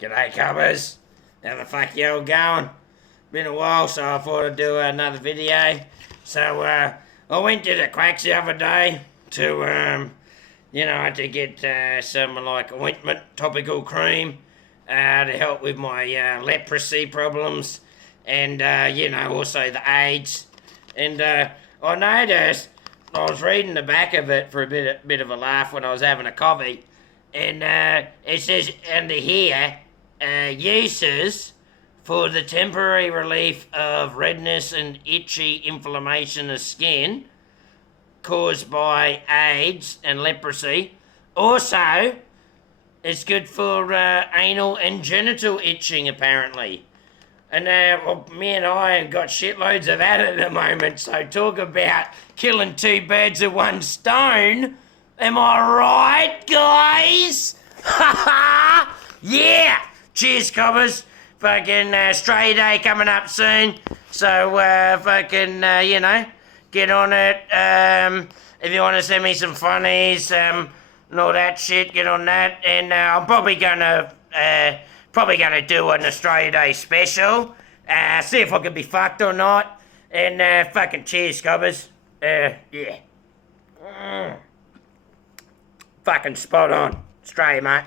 G'day, cubbers. How the fuck you all going? Been a while, so I thought I'd do another video. So, I went to the Quacks the other day to, to get some, ointment, topical cream, to help with my, leprosy problems, and, also the AIDS. And, I noticed, I was reading the back of it for a bit of a laugh when I was having a coffee, and, it says under here, uses for the temporary relief of redness and itchy inflammation of skin caused by AIDS and leprosy. Also, it's good for anal and genital itching, apparently. And me and I have got shitloads of that at the moment, so talk about killing two birds with one stone. Am I right, guys? Ha ha! Yeah! Cheers, cobbers. Fucking Australia Day coming up soon. So, get on it. If you want to send me some funnies, and all that shit, get on that. And I'm probably gonna do an Australia Day special. See if I can be fucked or not. And fucking cheers, cobbers. Yeah. Fucking spot on. Australia, mate.